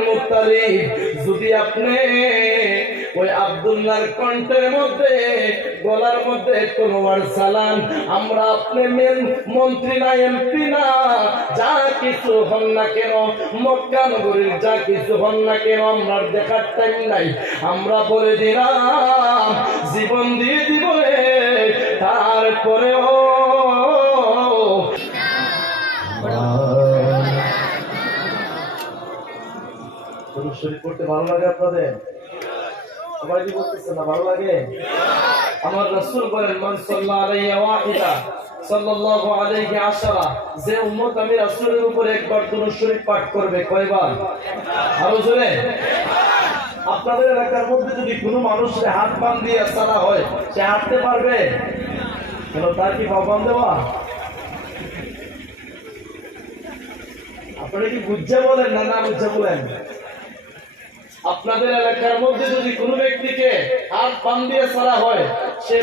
Abdul Muttalib যদি আপনি ওই আব্দুল্লাহর কণ্ঠের মধ্যে গলার মধ্যে তলোয়ার চালান, আমরা আপনি মন্ত্রী না এমপি না যা কিছু হন না কেন, মক্কা নগরীর যা কিছু হন না কেন, আমার দেখার টাইম নাই। আমরা বলে দিলাম জীবন দিয়ে দিব, তারপরেও শরীফ পড়তে ভালো লাগে আপনাদের? সবাই কি বলতেছে না ভালো লাগে? আমার রাসূল বলেন মান সাল্লাল্লাহু আলাইহি ওয়াহিদা সাল্লাল্লাহু আলাইহি আশারা, যে উম্মত আমি রাসূলের উপর একবার দুরূদ শরীফ পাঠ করবে, কয়বার? আরো জোরে। আপনাদের এলাকার মধ্যে যদি কোনো মানুষের হাত বান দিয়ে চালা হয়, সে হাঁটতে পারবে? কেন, তার কি পা বান দেওয়া? আপনারা কি বুঝছে বলেন না না বুঝছে বলেন? আপনাদের এলাকার মধ্যে যদি কোনো ব্যক্তিকে হাত বান দিয়ে চালা হয়, সে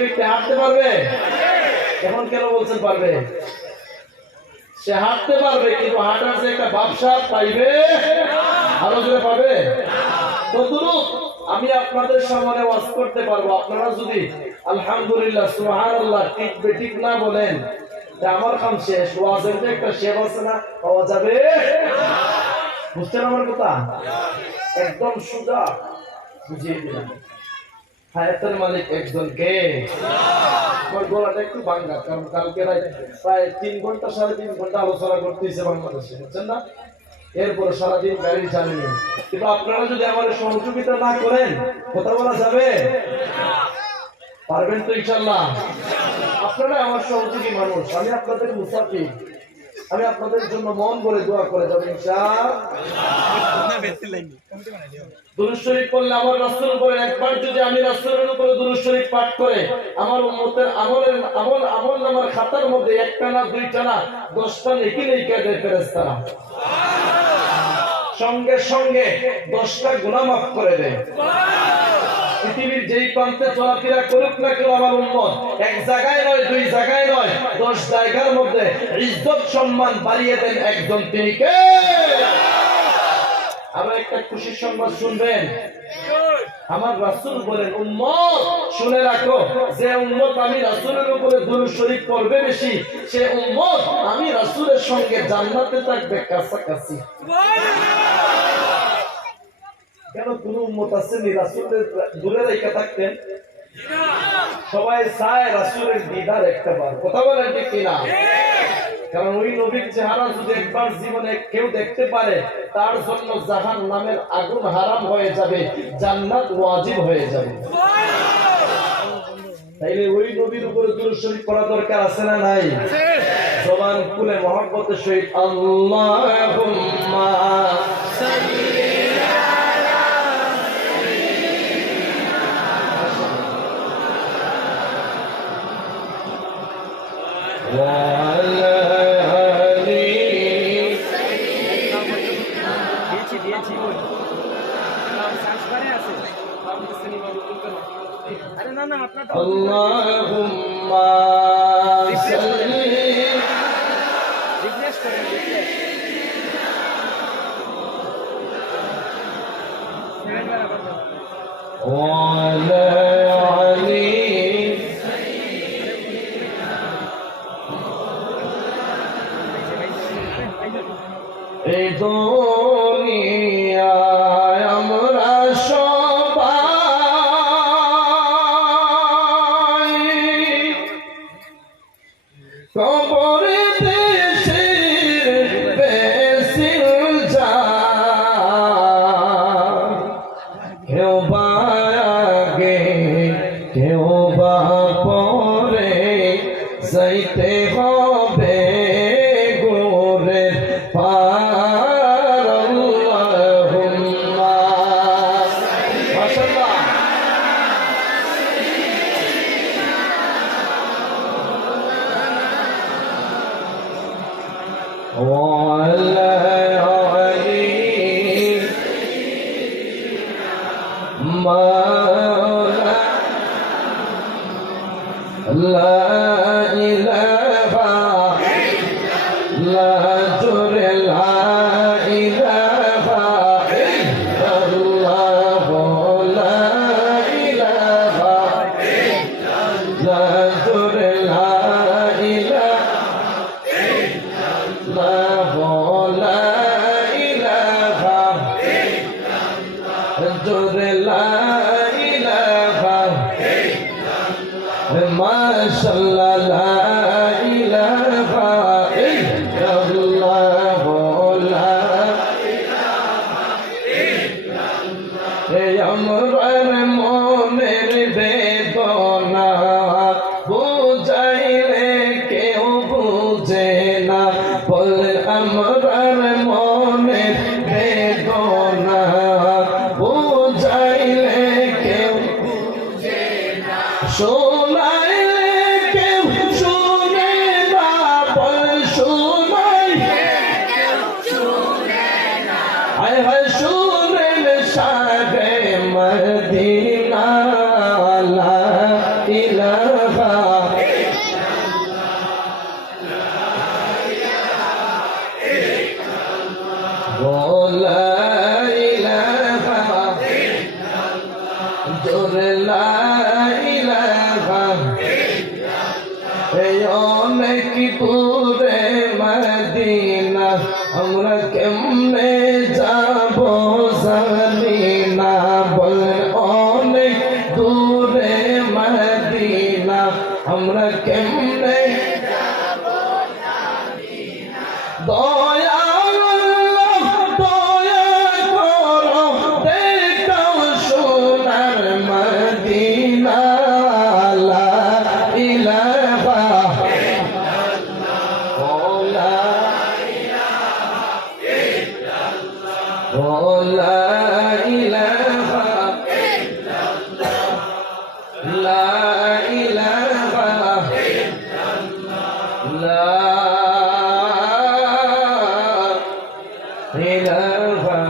ব্যক্তি হাঁটতে পারবে? এখন কেন বলছেন পারবে? সে হাঁটতে পারবে, কিন্তু হাঁটার যে একটা ব্যবসা পাইবে, আরো জোরে পাবে। ততটুকু আমি আপনাদের সামনে ওয়াজ করতে পারবো। আপনারা যদি আলহামদুলিল্লাহ সুবহানাল্লাহ ঠিক না বলেন, আমার কাম শেষ। ওয়াজের যে একটা শেষ আছে না, পাওয়া যাবে? বুঝছেন আমার কথা? একদম সোজা বুঝিয়ে দিলাম। হায়াতের মালিক একজন কে? আমার গলাটা একটু ভাঙা, কারণ কালকে প্রায় 3 ঘন্টা 3.5 ঘন্টা আলোচনা করতেছে বাংলাদেশে, বুঝছেন না? এরপরে সারাদিন গাড়ি চালিয়ে, কিন্তু আপনারা যদি আমার সহযোগিতা না করেন, কথা বলা যাবে? পারবেন তো ইনশাআল্লাহ? আপনারা আমার সহযোগী মানুষ, আমি আপনাদের মুসাফির, আমি আপনাদের জন্য মন ভরে দোয়া করে যাব ইনশাআল্লাহ। দুরূদ শরীফ পড়লে আমার রাসূল বলেন, একবার যদি আমি রাসূলের উপরে দুরূদ শরীফ পাঠ করে, আমার উম্মতের আমল নামার খাতার মধ্যে একটা না দুইটা না 10টা নেকি লিখে দেয় ফেরেশতারা। সঙ্গে সঙ্গে 10টা গুনাহ মাফ করে দেয়। পৃথিবীর যেই প্রান্তে চলাফেরা করুক না কেন আমার উম্মত, এক জায়গায় নয়, 2 জায়গায় নয়, 10 জায়গার মধ্যে ইজ্জত সম্মান বাড়িয়ে দেন একজন, তিনি কে? আরো একটা খুশির সংবাদ শুনবেন। আমার রাসূল বলেন, উম্মত শুনে রাখো, যে উম্মত আমি রাসূলের উপরে দুরূদ শরীফ পড়বে বেশি, সে উম্মত আমি রাসূলের সঙ্গে জান্নাতে থাকবে কাছাকাছি। কেন, কোন উম্মত আছে নি রাসূলের দূরে রেখে থাকতেন? সবাই চায় রাসূলের দিদার একটা বার, কথা বলেন ঠিক কিনা? কারণ ওই নবীর চেহারা যদি একবার জীবনে কেউ দেখতে পারে, তার জন্য জাহান্নামের আগুন হারাম হয়ে যাবে, জান্নাত ওয়াজিব হয়ে যাবে। তাইলে ওই নবীর উপরে দুরূদ শরীফ পড়া দরকার আছে না নাই? জবান খুলে মহব্বতের সহিত আল্লাহুম্মা সাল্লি আল্লাহুম্মা সাল্লি ওয়ালা আলি এই দুনিয়ায় আমরা সবাই কবরে দেশের বেশির যায়, কেউ বা আগে কেউ বা পরে যাইতে হবে গোরের পার। আল্লাহুম্মা মাশাআল্লাহ। ওয়ালা আলি মাওলা লা ইলাহা লা জুরে লা ইলাহা জোরে লা ইলাহা মাশাআল্লাহ লা ইলাহা ইল্লাল্লাহ লা আমরার মনের বেদনা বুঝাইলে কেউ বুঝে না বল আমরার মনের বেদনা বুঝাইলে কেউ বুঝে না শোনাইলে কেউ শুনে না বল শোনাইলে কেউ শুনে না হায় হায় শুনেলে সাবে মদিনা লা ইলাহা লা ইলাহা জোরে লা ইলাহা এই অনেক দূরে মদিনা আমরা কেমনে যাব জানি না বল অনেক দূরে মদিনা আমরা কেমনে যাব জানি না দয়া আল্লাহ দয়া করো দেখাও সোনার মদিনা লা ইলাহা লা ইলাহা লা ইলাহা লা ইলাহা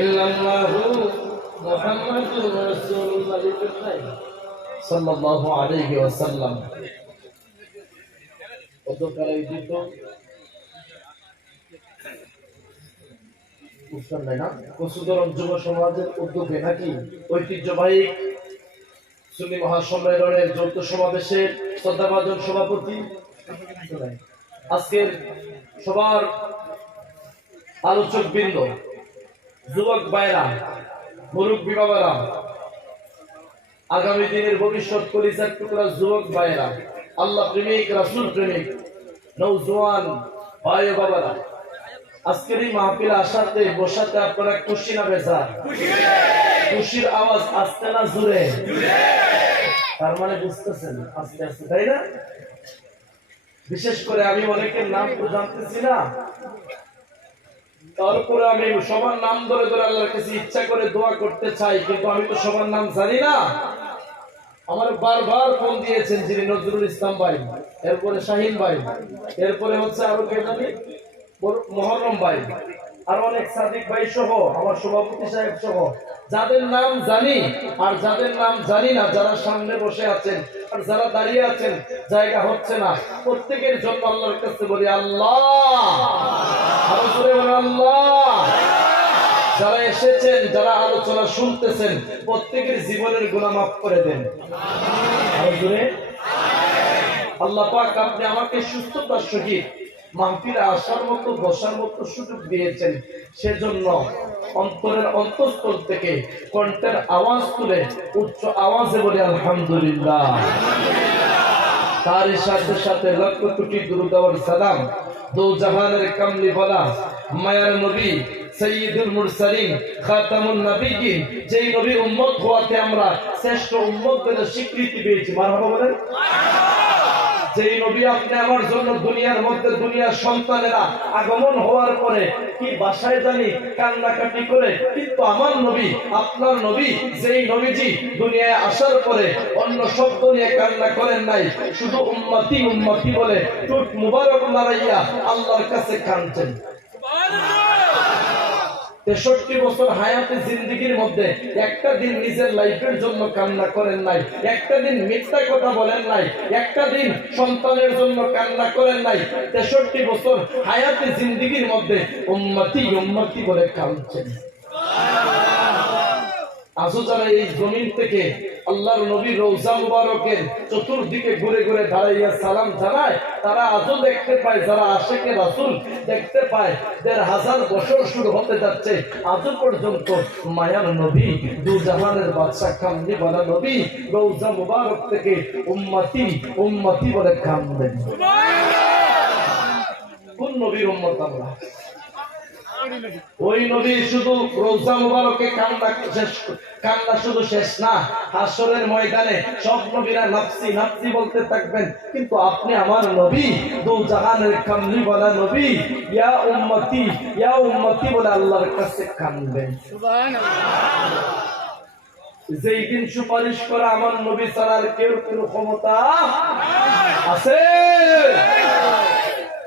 ইল্লাল্লাহু মুহাম্মাদুর রাসূলুল্লাহ সাল্লাল্লাহু আলাইহি ওয়াসাল্লাম অতকালে দিত কচুদরম যুব সমাজের উদ্যোগে নাকি ঐতিহ্যবাহী সুন্নি মহাসম্মেলনের যৌথ সমাবেশের শ্রদ্ধাভাজন সভাপতি আজকের সবার আলোচক বৃন্দ যুবক ভাইরা মুরব্বী বাবারা আগামী দিনের ভবিষ্যৎ কলিজার টুকরা যুবক ভাইরা আল্লাহ প্রেমিক রাসূল প্রেমিক নওজোয়ান ভাই বাবারা আজকের এই মাহফিলে আসাতে বসাতে আপনারা খুশি না বেজার? খুশির আওয়াজ আসতে না জোরে? তার মানে বুঝতেছেন আস্তে আস্তে, তাই না? বিশেষ করে আমি অনেকের নাম তো জানতেছি না, তারপরে আমি সবার নাম ধরে ধরে আল্লাহর কাছে ইচ্ছা করে দোয়া করতে চাই, কিন্তু আমি তো সবার নাম জানি না। আমার বারবার ফোন দিয়েছেন যিনি নজরুল ইসলাম ভাই, এরপরে শাহিন ভাই, এরপরে হচ্ছে আরো কে জানি মহরম ভাই, আর অনেক সাদিক ভাই সহ আমার সভাপতি সাহেব সহ যাদের নাম জানি আর যাদের নাম জানি না, যারা সামনে বসে আছেন আর যারা দাঁড়িয়ে আছেন জায়গা হচ্ছে না, প্রত্যেকের জন্য আল্লাহর কাছে বলি আল্লাহ, আরো জোরে বলি আল্লাহ। যারা এসেছেন, যারা আলোচনা শুনতেছেন, প্রত্যেকের জীবনের গুনাহ মাফ করে দেন। আরো জোরে আল্লাহ পাক আপনি আমাকে সুস্থতার সহিত মাহফিলে আসার মতো বসার মতো সুযোগ দিয়েছেন, সেজন্য অন্তরের অন্তঃস্থল থেকে কণ্ঠের আওয়াজ তুলে উচ্চ আওয়াজে বলি আলহামদুলিল্লাহ। তার সাথে সাথে লক্ষ কোটি দুরূদ ও সালাম দো জাহানের কামলি ওয়ালা মায়ার নবী সাইয়্যিদুল মুরসালিন খাতামুন নবিয়্যিন, যেই নবীর উম্মত হওয়াতে আমরা শ্রেষ্ঠ উম্মত বলে স্বীকৃতি পেয়েছি, মারহাবা বলেন। যেই নবী আপনি আমার জন্য দুনিয়ার মধ্যে দুনিয়ার সন্তানেরা আগমন হওয়ার পরে কি বাসায় জানি কান্নাকাটি করে, কিন্তু আমার নবী আপনার নবী যেই নবীজি দুনিয়ায় আসার পরে অন্য শব্দ নিয়ে কান্না করেন নাই, শুধু উম্মতি উম্মতি বলে টুট মুবারক লড়াইয়া আল্লাহর কাছে কাঁদছেন। 63 বছর হায়াতে জিন্দেগির মধ্যে একটা দিন নিজের লাইফের জন্য কান্না করেন নাই, একটা দিন মিথ্যা কথা বলেন নাই, একটা দিন সন্তানের জন্য কান্না করেন নাই। 63 বছর হায়াতে জিন্দেগির মধ্যে উম্মতি উম্মতি বলে কাঁদছেন। আজও যারা এই জমিন থেকে আল্লাহর নবীর রওজা মুবারকের চতুর্দিকে ঘুরে ঘুরে দাঁড়াইয়া সালাম জানায়, তারা আজও দেখতে পায়, যারা আশিকে রাসূল দেখতে পায় ১৫০০ বছর শুরু হতে যাচ্ছে, আজও পর্যন্ত মায়ার নবী, দু জাহানের বাদশা, কামলি বলা নবী রওজা মুবারক থেকে উম্মতি উম্মতি বলে কাঁদবেন। কোন নবীর উম্মত আমরা? ওই নবী শুধু রওজা মুবারকে কান্না শুধু শেষ না, হাসরের ময়দানে সব নবীরা নাফসি নাফসি বলতে থাকবেন, কিন্তু আপনি আমার নবী, দু জাহানের কামলি ওয়ালা নবী, ইয়া উম্মতি বলে আল্লাহর কাছে কাঁদবেন। সুবহানাল্লাহ। যেই দিন সুপারিশ করা আমার নবী ছাড়া আর কেউ কোনো ক্ষমতা আছে?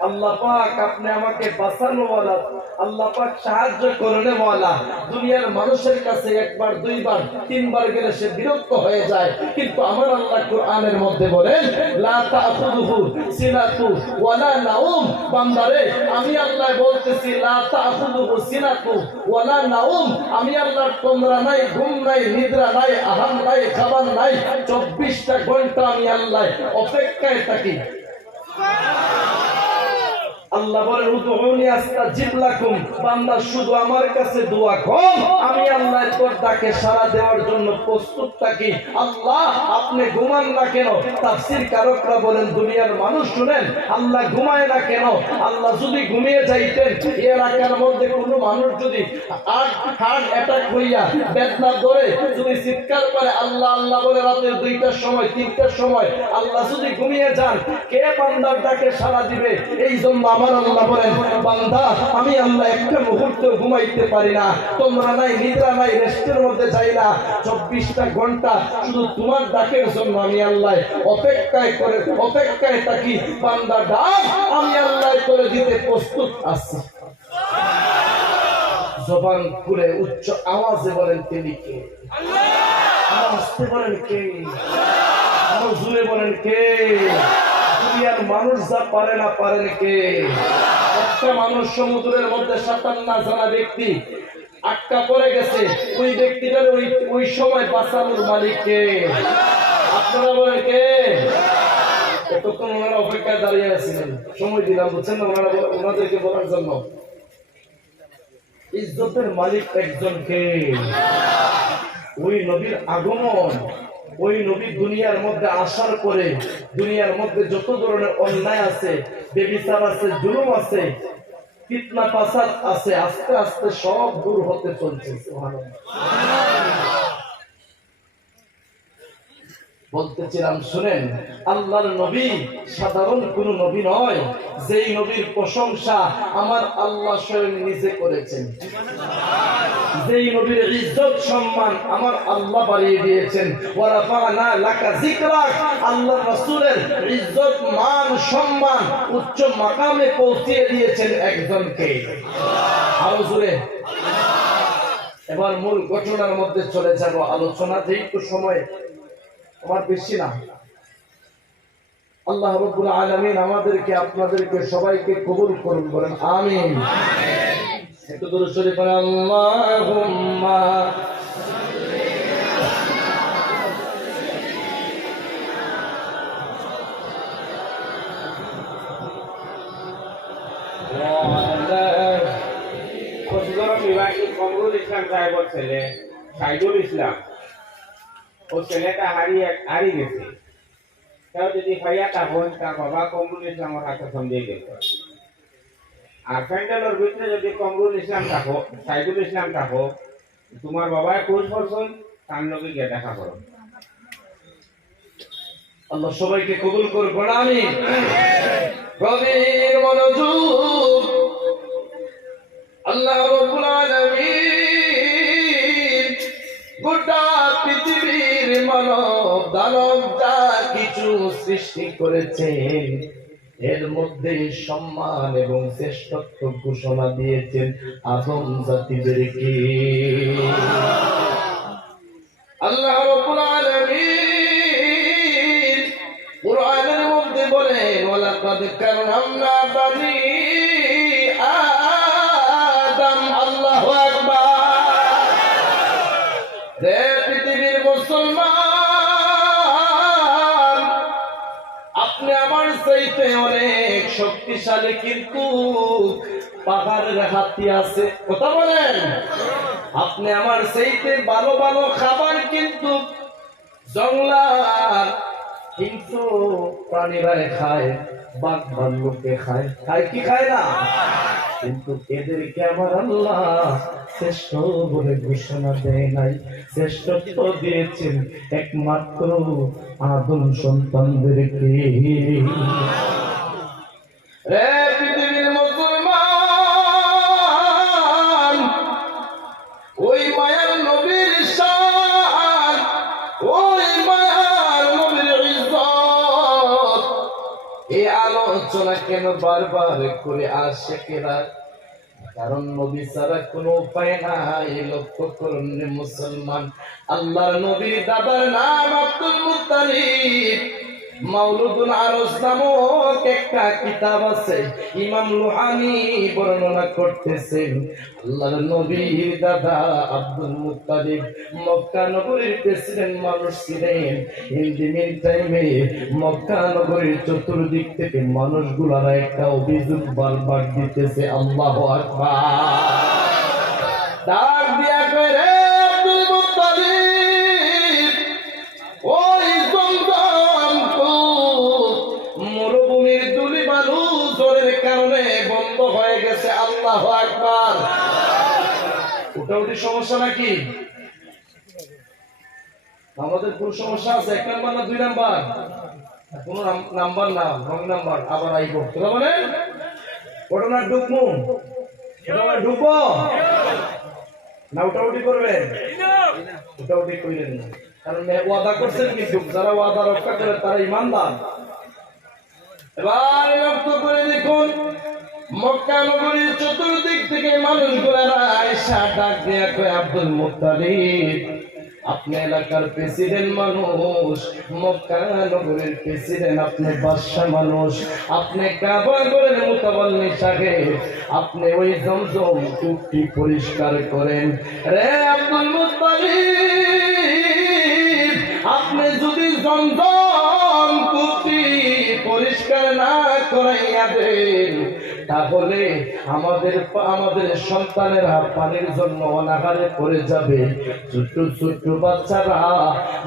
আল্লাহ পাক আপনি আমাকে বাঁচানো ওয়ালা, আল্লাহ পাক সাহায্য করনে ওয়ালা। দুনিয়ার মানুষের কাছে একবার দুইবার তিনবার গেলে সে বিরক্ত হয়ে যায়, কিন্তু আমার আল্লাহ কোরআনের মধ্যে বলেন লা তাখুযুহু সিনাতু ওয়ালা নাউম। বান্দারে আমি আল্লাহ বলতেছি লা তাখুযুহু সিনাতু ওয়ালা নাউম, আমি আল্লাহর তোমরা নাই, ঘুম নাই, নিদ্রা নাই, আহার নাই, খাবার নাই, 24টা ঘন্টা আমি আল্লাহ অপেক্ষায় থাকি। আল্লাহ বলেন উদউনি আস্তাজিব লাকুম, বান্দা শুধু আমার কাছে দোয়া কর, আমি আল্লাহ তোর ডাকে সাড়া দেওয়ার জন্য প্রস্তুত থাকি। আল্লাহ আপনি ঘুমান না কেন? তাফসীর কারকরা বলেন দুনিয়ার মানুষ শুনেন আল্লাহ ঘুমায় না কেন? আল্লাহ যদি ঘুমিয়ে যাইতেন, এই এলাকার মধ্যে কোনো মানুষ যদি হার্ট অ্যাটাক হইয়া বেদনা ধরে যদি চিৎকার করে আল্লাহ আল্লাহ বলে রাতের 2টার সময় 3টার সময়, আল্লাহ যদি ঘুমিয়ে যান, কে বান্দার ডাকে সাড়া দিবে? এই জন্য আমার আল্লাহ বলেন বান্দা আমি আল্লাহ একটা মুহূর্ত ঘুমাইতে পারি না, তোমরা নাই, নিদ্রা নাই, রেস্টের মধ্যে যাই না, 24টা ঘন্টা শুধু তোমার ডাকের জন্য আমি আল্লাহ অপেক্ষায় থাকি। বান্দা ডাক আমি আল্লাহ করে দিতে প্রস্তুত আছি। জবান খুলে উচ্চ আওয়াজে বলেন তিনি কে? আল্লাহ। আস্তে বলেন কে? আরো জোরে বলেন কে? দুনিয়ার মানুষ যা পারে না পারেন কে? একটা মানুষ সমুদ্রের মধ্যে সাঁতার না জানা ব্যক্তি আটকা পড়ে গেছে, ওই ব্যক্তিটার ওই সময় বাঁচানোর মালিক কে? আপনারা বলেন কে? এতক্ষণ ওনারা অপেক্ষায় দাঁড়িয়ে আছিলেন, সময় দিলাম বুঝছেন না ওনাদেরকে বলার জন্য। ইজ্জতের মালিক একজন কে? ওই নবীর আগমন, ওই নবী দুনিয়ার মধ্যে আসার পরে দুনিয়ার মধ্যে যত ধরনের অন্যায় আছে, বেবিচার আছে, জুলুম আছে, ফিতনা ফাসাদ আছে, আস্তে আস্তে সব দূর হতে চলছে। বলতেছিলাম শুনেন, আল্লাহর নবী সাধারণ কোন নবী নয়, যেই নবীর প্রশংসা আমার আল্লাহ স্বয়ং নিজে করেছেন, যেই নবীর ইজ্জত সম্মান আমার আল্লাহ বাড়িয়ে দিয়েছেন। ওয়া রাফা'না লাকা যিকরাক, আল্লাহর রাসূলের ইজ্জত মান সম্মান উচ্চ মাকামে পৌঁছিয়ে দিয়েছেন একজনকে। আরো জোরে। এবার মূল ঘটনার মধ্যে চলে যাব, আলোচনা যেহেতু সময় আমার বেশি না। আল্লাহ রাব্বুল আলামিন আমাদেরকে আপনাদেরকে সবাইকে কবুল করুন, বলেন আমিন। একটু দরুদ শরীফ পড়েন আল্লাহুম্মা কমরুল ইসলাম সাহেবের ছেলে সাইদুল ইসলাম, ও ছেলেটা হারিয়ে গেছে। তাও যদি ভাইয়া তার বোন তার বাবা কমরুল ইসলামের হাতে সন্দেহ গেছে। আর প্যান্ডেলের ভিতরে যদি কমরুল ইসলাম থাকো, সাইদুল ইসলাম থাকো, তোমার বাবায় কোচ করছেন, তার লোকে গিয়ে দেখা করো। আল্লাহ সবাইকে কবুল করুন, আমিন। গভীর মনোযোগ। আল্লাহ রাব্বুল আলামিন গোটা পৃথিবীর মানব দানব যা কিছু সৃষ্টি করেছেন, এর মধ্যে সম্মান এবং শ্রেষ্ঠত্ব ঘোষণা দিয়েছেন আদম জাতিদেরকে। আল্লাহ রাব্বুল আলামিন কুরআনের মধ্যে বলেন ওয়ালাকাদ কাররামনা বানি আদম। আল্লাহু আকবার। রে পৃথিবীর মুসলমান, আপনি আমার চাইতে অনেক শক্তিশালী, কিন্তু পাহাড়ের হাতি আছে। কথা বলেন। আপনি আমার চাইতে ভালো ভালো খাবার, কিন্তু জঙ্গলার কিন্তু প্রাণীরা খায়, বাঘ ভাল্লুকে খায়, খায় কি খায় না? কিন্তু এদেরকে আমার আল্লাহ শ্রেষ্ঠ বলে ঘোষণা দেয় নাই। শ্রেষ্ঠত্ব দিয়েছেন একমাত্র আদম সন্তানদেরকে। রে পৃথিবীর মুসলমান, ওই মায়ার নবীর শান, ওই মায়ার নবীর ইজ্জত, এই আলোচনা কেন বারবার করে আসে কেরা? কারণ নবী ছাড়া কোনো উপায় নাই। লক্ষ্য করুন রে মুসলমান, আল্লাহর নবীর দাদার নাম আব্দুল মুত্তালিব। মাওলুদুল আরস নামক একটা কিতাব আছে, ইমাম লুহানি বর্ণনা করতেছেন আল্লাহর নবীর দাদা আব্দুল মুত্তালিব মক্কা নগরীর প্রেসিডেন্ট মানুষ ছিলেন। ইন দি মিন টাইমে মক্কা নগরীর চতুর্দিক থেকে মানুষগুলারা একটা অভিযোগ বারবার দিতেছে, আল্লাহু আকবার। ডাক দিয়া কয়, রে আব্দুল মুত্তালিব, ওই জমজম মরুভূমির ধুলি বালু জলের কারণে বন্ধ হয়ে গেছে। আল্লাহু আকবার। উঠাউঠি সমস্যা নাকি? আমাদের কোন সমস্যা আছে? 1 নাম্বার না 2 নাম্বার? কোন নাম্বার না, রং নাম্বার। আবার আইব কথা বলেন, ঘটনা ঢুকমু, ঘটনা ঢুকবো না উঠাউঠি করবেন? উঠাউঠি কইলেন না, কারণ ওয়াদা করছেন, কিন্তু যারা ওয়াদা রক্ষা করে তারা ইমানদার। এবার লক্ষ্য করে দেখুন, মক্কা নগরীর চতুর্দিক থেকে মানুষগুলারা আয়েশা ডাক দেয়া কয়, আব্দুল মুত্তালিব, আপনি এলাকার প্রেসিডেন্ট মানুষ, মক্কা নগরীর প্রেসিডেন্ট, আপনি বাদশা মানুষ, আপনি কাবা ঘরের মুতাওয়াল্লি সাহেব, আপনি ওই জমজম কূপটি পরিষ্কার করেন। রে আব্দুল মুত্তালিব, আপনি যদি জমজম কূপটি পরিষ্কার না করাইয়া দেন, তাহলে আমাদের সন্তানেরা পানির জন্য অনাহারে পড়ে যাবে। ছোট্ট ছোট্ট বাচ্চারা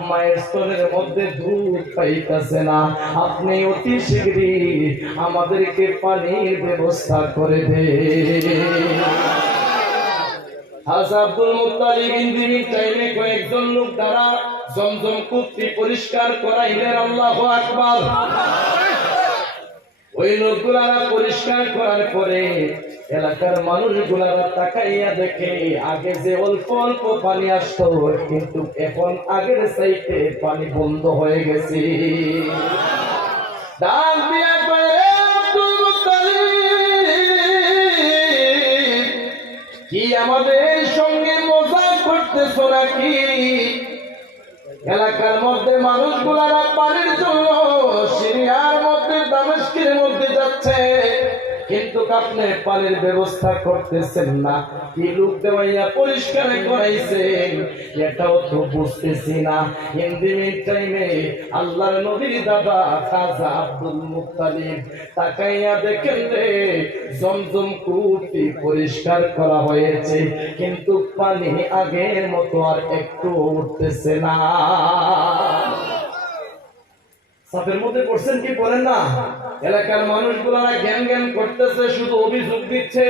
মায়ের স্তনের মধ্যে দুধ পাইতেছে না। আপনি অতি শীঘ্রই আমাদেরকে পানির ব্যবস্থা করে দেন। আব্দুল মুত্তালিব ইন্দির টাইমে কয়েকজন লোক দ্বারা জমজম কূপটি পরিষ্কার করাইলেন। আল্লাহু আকবার। ওই লোকগুলারা পরিষ্কার করার পরে এলাকার মানুষগুলারা তাকাইয়া দেখে, আগে যে অল্প অল্প পানি আসতো, কিন্তু এখন আগের চাইতে পানি বন্ধ হয়ে গেছে। ডাক দিয়া কয়, আব্দুল মুত্তালিব, কি আমাদের সঙ্গে মজা করতেছো নাকি? এলাকার মধ্যে মানুষগুলারা পানির জন্য সিরিয়ার মধ্যে দামেস্কের মধ্যে যাচ্ছে, কিন্তু আপনি পানির ব্যবস্থা করতেছেন না। কি লোক দেওয়াইয়া পরিষ্কার করাইছেন, এটাও তো বুঝতেছি না। ইন দি মিন টাইমে আল্লাহর নবীর দাদা খাজা আব্দুল মুত্তালিব তাকাইয়া দেখেন রে, জমজম কূপটি পরিষ্কার করা হয়েছে, কিন্তু পানি আগের মতো আর একটু উঠতেছে না। সাপের মধ্যে পড়ছেন কি পড়েন না? এলাকার মানুষগুলারা জ্ঞান জ্ঞান করতেছে, শুধু অভিযোগ দিচ্ছে,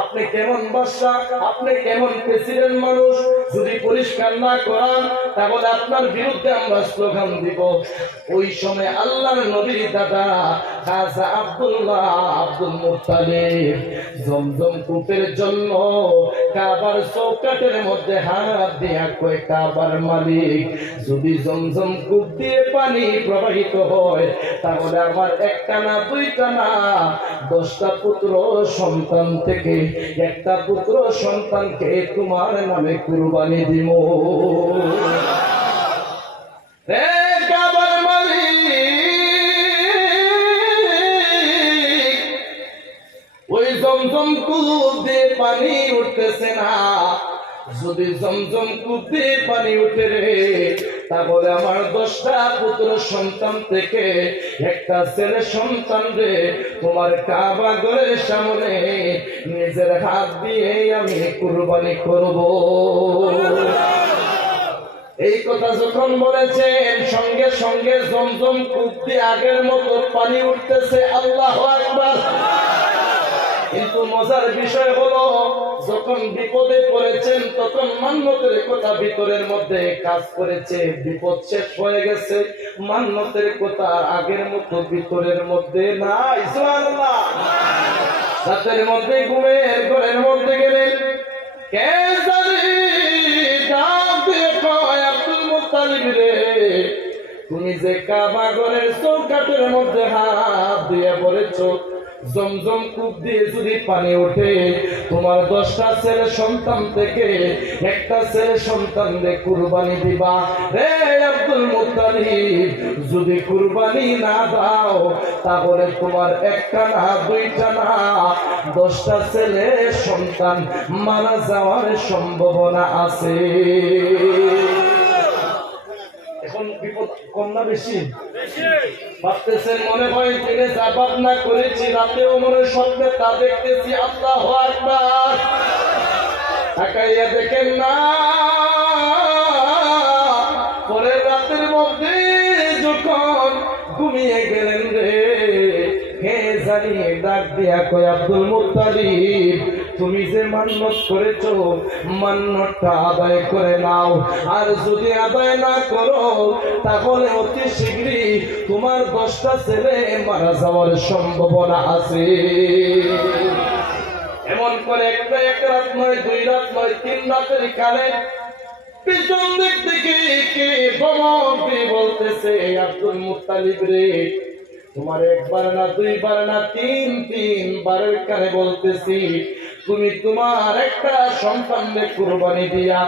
আপনি কেমন বাদশা, আপনি কেমন প্রেসিডেন্ট মানুষ, যদি পরিষ্কার না করান তাহলে আপনার বিরুদ্ধে আমরা স্লোগান দিব। ওই সময় আল্লাহর নবীর দাদা খাজা আব্দুল মুত্তালিব জমজম কূপের জন্য কাবার চৌকাঠের মধ্যে হাত দিয়া কয়, কাবার মালিক, যদি জমজম কূপ দিয়ে পানি প্রবাহিত হয়, তাহলে আমার 1টা না 2টা না 10টা পুত্র সন্তান থেকে একটা পুত্র সন্তানকে তোমার নামে কুরবানি দিব। রে কাবার মালিক, ওই জমজম কূপ দিয়ে পানি উঠতেছে না, যদি জমজম কূপ দিয়ে পানি উঠে রে, তাহলে আমার 10টা পুত্র সন্তান থেকে একটা ছেলে সন্তান রে তোমার কাবা ঘরের সামনে নিজের হাত দিয়ে আমি কুরবানি করব। এই কথা যখন বলেছেন সঙ্গে সঙ্গে জমজম কূপ দিয়ে আগের মতো পানি উঠতেছে। আল্লাহু আকবার। কিন্তু মজার বিষয় হলো যখন বিপদে পড়েছেন তখন মান্যতের কথা ভিতরের মধ্যে কাজ করেছে, বিপদ শেষ হয়ে গেছে, মান্যতের কথা আগের মতো ভিতরের মধ্যে নাই। সুবহানাল্লাহ। রাতের মধ্যে ঘুমের ঘরের মধ্যে গেলেন, কে জানি ডাক দিয়ে কয়, আব্দুল মুত্তালিব রে, তুমি যে কাবা ঘরের চৌকাঠের মধ্যে হাত দিয়ে পড়েছো, জমজম কূপ দিয়ে যদি পানি ওঠে তোমার 10টা ছেলে সন্তান থেকে একটা ছেলে সন্তান রে কুরবানি দিবা। রে আব্দুল মুত্তালিব, যদি কুরবানি না দাও তাহলে তোমার একটা না দুইটা না 10টা ছেলে সন্তান মারা যাওয়ার সম্ভাবনা আছে। এখন বিপদ কম না বেশি? ভাবতেছেন মনে হয় দিনে যা ভাবনা করেছি রাতেও মনে স্বপ্নে তা দেখতেছি। আল্লাহু আকবার। তাকাইয়া দেখেন না, পরের রাতের মধ্যে যখন ঘুমিয়ে গেলেন রে, কে জানি ডাক দিয়া কয়, আব্দুল মুত্তালিব তুমি যে মান্যত করেছো মান্যতটা আদায় করে নাও, আর যদি আদায় না করো তাহলে অতি শীঘ্রই তোমার 10টা ছেলে মারা যাওয়ার সম্ভাবনা আছে। এমন করে এক রাত নয়, 2 রাত নয়, 3 রাতের কালে পিছন দিক থেকে কে ধমক দিয়ে বলতেছে, আব্দুল মুত্তালিব রে, তোমার একবার না দুইবার না 3 বারের কানে বলতেছি, তুমি তোমার একটা সন্তানকে কুরবানি দিয়া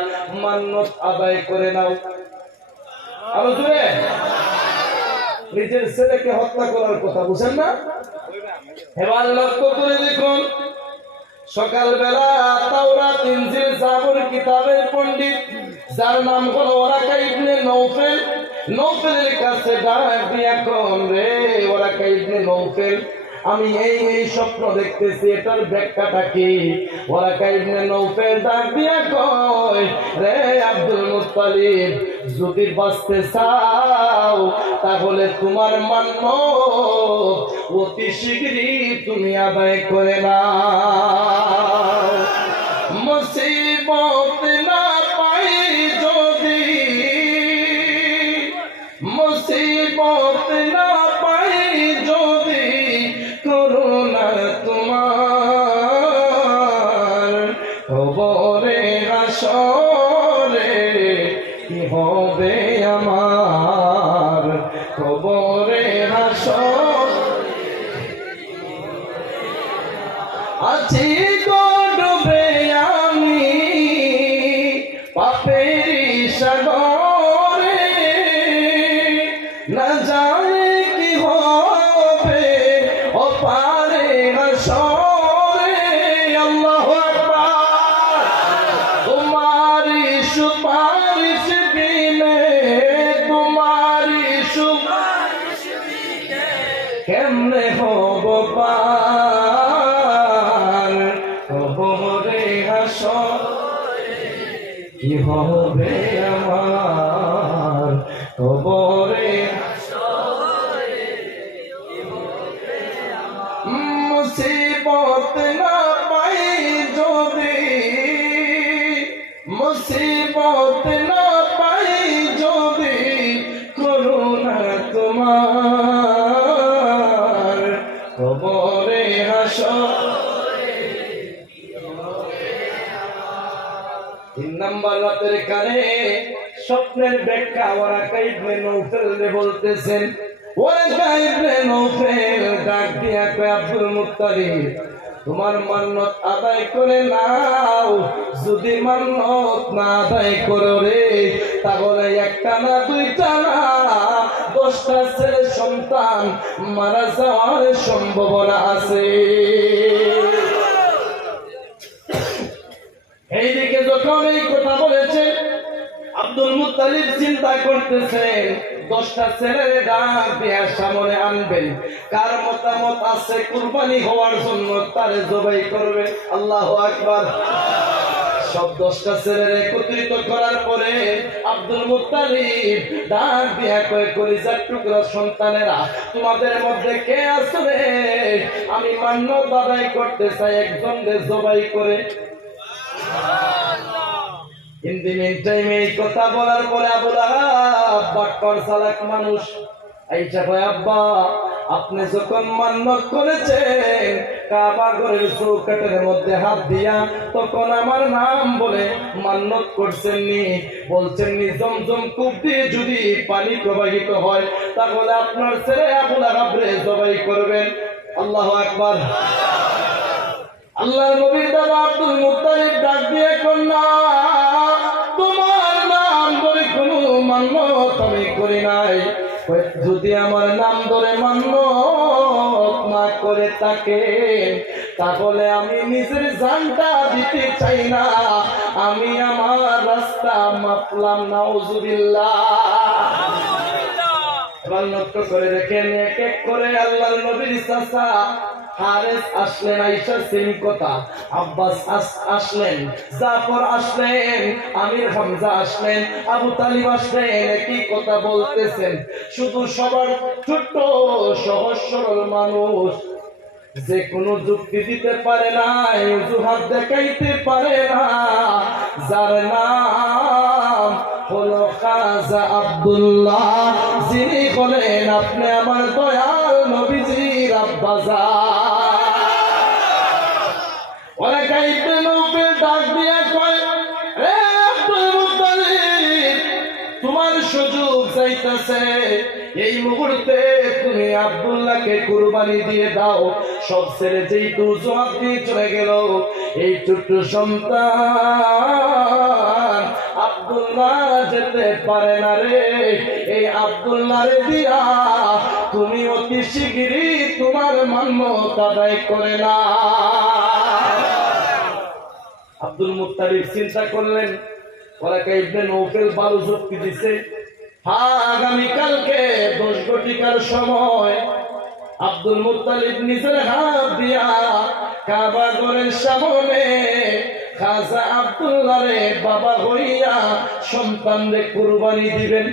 মান্যত আদায় করে নাও। আরো জোরে। নিজের ছেলেকে হত্যা করার কথা বুঝেন না? এবার লক্ষ্য করে দেখুন, সকালবেলা তাওরাত ইনজিল জাবুর কিতাবের পণ্ডিত যার নাম হলো ওরাকা ইবনে নওফেল, নওফেলের কাছে ডাক দিয়া কোন, রে ওরাকা ইবনে নওফেল, আমি এই স্বপ্ন দেখতেছি, এটার ব্যাখ্যাটা কি? ওরাকা ইবনে নওফেল ডাক দিয়া কয়, রে আব্দুল মুত্তালিব, যদি বাঁচতে চাও তাহলে তোমার মান্যত অতি শীঘ্রই তুমি আদায় করে নাও। মুসিবত না পাই যদি, মুসিবত না পাই যদি করুণা তোমার, কবরে হাসরে কি হবে আমার, কবরে হাসরে আছি গো ডুবে আমি পাপের সাগরে, না জানি কি হবে ওপারে হাসরে। আল্লাহু আকবার। তোমারি সুপারিশ বিনে, তোমারি সুপারিশ বিনে কেমনে হব পার, কবরে হাসরে কি হবে আমার, কবরে হাসরে কি হবে আমার। মুসিবত না পাই যদি, মুসিবত না পাই যদি করুণা তোমার, কবরে হাসরে। 3 নাম্বার রাতের কানে স্বপ্নের ব্যাখ্যা ওরাকা ইবনে নওফেল বলতেছেন। ওরাকা ইবনে নওফেল ডাক দিয়া কয়, আব্দুল মুত্তালিব, তোমার মান্যত আদায় করে নাও, যদি মান্যত না আদায় করো রে তাহলে একটা না দুইটা না 10টা ছেলে সন্তান মারা যাওয়ার সম্ভাবনা আছে। এইদিকে যখন এই কথা বলেছেন। আব্দুল মুত্তালিব চিন্তা করতেছেন 10টা ছেলের ডাক দিয়ে সামনে আনবেন, কার মতামত আছে কুরবানি হওয়ার জন্য তারে জবাই করবে। আল্লাহু আকবার। সব 10টা ছেলের একত্রিত করার পরে আব্দুল মুত্তালিব ডাক দিয়া কয়, কলিজার টুকরা সন্তানেরা, তোমাদের মধ্যে কে আছে রে? আমি মান্যত আদায় করতে চাই একজনকে জবাই করে। ইন দি মিন টাইম এই কথা বলার পরে আবু লাহাব বাটপার চালাক মানুষ আইসা কয়, আব্বা আপনি যখন মান্যত করেছেন কাবা ঘরের চৌকাঠের মধ্যে হাত দিয়া, তখন আমার নাম বলে মান্যত করছেন নি? বলছেন নি জমজম কূপ দিয়ে যদি পানি প্রবাহিত হয় তাহলে আপনার ছেলে আবু লাহাবরে জবাই করবেন। আল্লাহু আকবার। আল্লাহর নবীর দাদা আব্দুল মুত্তালিব ডাক দিয়ে কন্যা, তোমার নাম ধরে কোনো মান্যত আমি করি নাই। যদি আমার নাম ধরে মান্যত না করে থাকে তাহলে আমি নিজের জানটা দিতে চাই না, আমি আমার রাস্তা মাপলাম। নাউজুবিল্লাহ। এবার লক্ষ্য করে দেখেন, এক এক করে আল্লাহর নবীর চাচা হারেস আসলেন, আয়েশা সেম কথা, আব্বাস আসলেন, জাফর আসলেন, আমির হামজা আসলেন, আবু তালিব আসলেন, একই কথা বলতেছেন। শুধু সবার ছোট্ট সহজ সরল মানুষ, যে কোনো যুক্তি দিতে পারে না, অজুহাত দেখাইতে পারে না, যার নাম হলো খাজা আব্দুল্লাহ, যিনি বলেন আপনি আমার দয়াল নবীজির আব্বাজান। ওরা গাইতে নৌকে ডাক দিয়ে কয়, রে আব্দুল মুত্তালিব, তোমার সুযোগ চাইতেছে, এই মুহূর্তে তুমি আব্দুল্লাহকে কুরবানি দিয়ে দাও। সব ছেলে যেই তো জবাব দিয়ে চলে গেল, এই ছোট্ট সন্তান আব্দুল্লাহ যেতে পারে না রে। এই আব্দুল্লাহ রে দিয়া তুমি অতি শিগগিরই তোমার মান্যত আদায় করে না। আব্দুল মুত্তালিব চিন্তা করলেন, ওরা ইবনে নৌফেল ভালো যুক্তি দিছে, হ্যাঁ আগামীকালকে 10 ঘটিকার সময় আব্দুল মুত্তালিব নিজের হাত দিয়া কাবা ঘরের সামনে খাজা আব্দুল্লাহ রে বাবা হইয়া সন্তানরে কুরবানি দিবেন।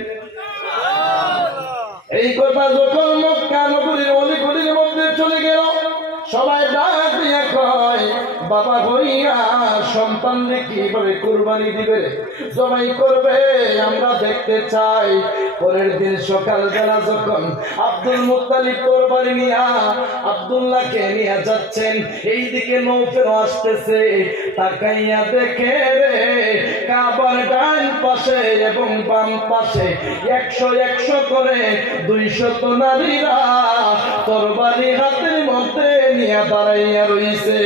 এই কথা যখন মক্কা নগরীর অলিগলির মধ্যে চলে গেল, সবাই ডাক দিয়া কয়, বাবা হইয়া সন্তানরে কিভাবে কুরবানি দিবে, জবাই করবে, আমরা দেখতে চাই। পরের দিন সকালবেলা যখন আব্দুল মুত্তালিব তরবারি নিয়া আব্দুল্লাহকে নিয়ে যাচ্ছেন, এইদিকে নৌফেল আসতেছে, তাকাইয়া দেখে রে কাবার ডান পাশে এবং বাম পাশে 100 করে 200 নারীরা তরবারি হাতের মধ্যে নিয়ে দাঁড়াইয়া রইছে।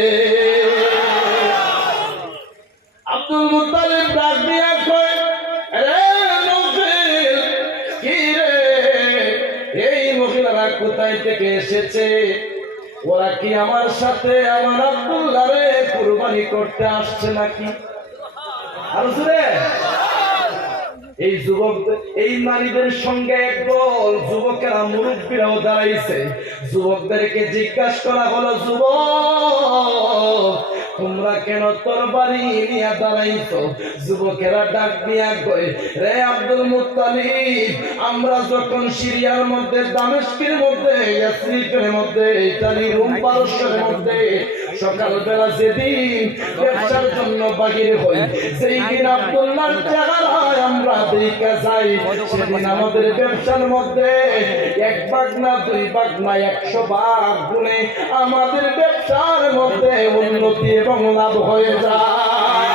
আব্দুল মুত্তালিব ডাক দিয়া কয়, রে নৌফেল, কি রে এই মহিলারা কোথায় থেকে এসেছে? ওরা কি আমার সাথে আমার আব্দুল্লাহ রে কুরবানি করতে আসছে নাকি? আর জোরে এই যুবকদের, এই নারীদের সঙ্গে একদল যুবকেরা মুরব্বীরাও দাঁড়াইছে। যুবকদেরকে জিজ্ঞাসা করা হলো, যুবক তোমরা কেন তরবারি নিয়ে দাঁড়াইছো? যুবকেরা ডাক দিয়া কয়, রে আব্দুল মুত্তালিব, আমরা যখন সিরিয়ার মধ্যে, দামেস্কের মধ্যে, ইয়াসরিফের মধ্যে, ইতালি রোম পারস্যের মধ্যে সকালবেলা যেদিন ব্যবসার জন্য বাহির হই, সেই দিন আব্দুল্লাহর চেহারায় আমরা দেখা যাই, সেদিন আমাদের ব্যবসার মধ্যে 1 ভাগ না 2 ভাগ না 100 ভাগ গুণে আমাদের ব্যবসার মধ্যে উন্নতি এবং লাভ হয়ে যায়।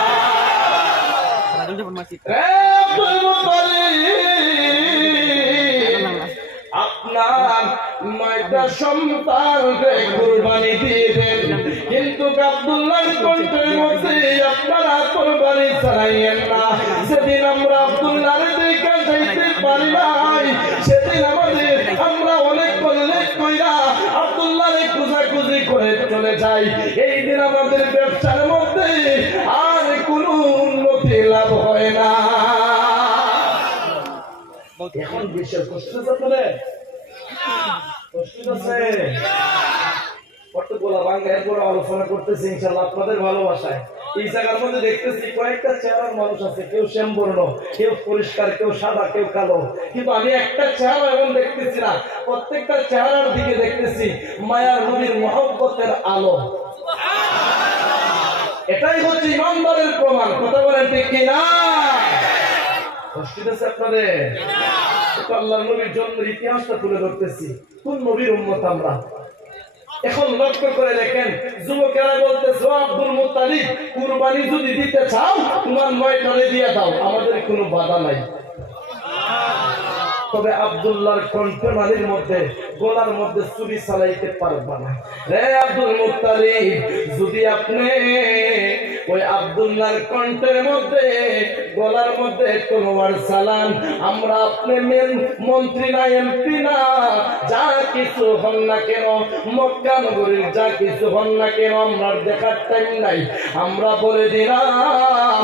আপনার 9টা সন্তানকে কুরবানি দিবেন, কিন্তু আব্দুল্লাহর কণ্ঠের মধ্যে আপনারা কুরবানি চালাইয়েন না। সেদিন আমরা আব্দুল্লাহর দিকে যাইতে পারি নাই, সেদিন আমাদের আমরা অনেক উল্লেখ কইরা আব্দুল্লাহরে খোঁজাখুঁজি করে চলে যাই। এই দিন আমাদের ব্যবসার মধ্যে আর কোনো উন্নতি লাভ হয় হয় না। এখন বিশেষ কষ্ট আছে আপনাদের, কষ্ট আছে কতগুলো বাংলা এরপর আলোচনা করতেছি ইনশাআল্লাহ আপনাদের ভালোবাসায়। এই জায়গার মধ্যে দেখতেছি কয়েকটা চেহারার মানুষ আছে, কেউ শ্যামবর্ণ, কেউ পরিষ্কার, কেউ সাদা, কেউ কালো, কিন্তু আমি একটা চেহারা এমন দেখতেছি না, প্রত্যেকটা চেহারার দিকে দেখতেছি মায়ার নবীর মহব্বতের আলো। এটাই হচ্ছে ইমানদারের প্রমাণ। কথা বলেন ঠিক কিনা? কষ্ট আছে আপনাদের? আল্লাহর নবীর জন্মের ইতিহাসটা তুলে ধরতেছি। কোন নবীর উম্মত আমরা? এখন লক্ষ্য করে দেখেন, যুবকেরা বলতেছে আব্দুল মুত্তালিব কুরবানি যদি দিতে চাও তোমার 9টারে দিয়ে দাও, আমাদের কোনো বাধা নাই। তবে আব্দুল্লাহর কণ্ঠনালীর মধ্যে, গলার মধ্যে ছুরি চালাইতে পারবা না রে আব্দুল মুত্তালিব। যদি আপনি ওই আব্দুল্লাহর কণ্ঠের মধ্যে, গলার মধ্যে তলোয়ার চালান, আমরা আপনি মন্ত্রী না, এমপি না, যা কিছু হন না কেন, মক্কা নগরীর যা কিছু হন না কেন, আমরা দেখার টাইম নাই। আমরা বলে দিলাম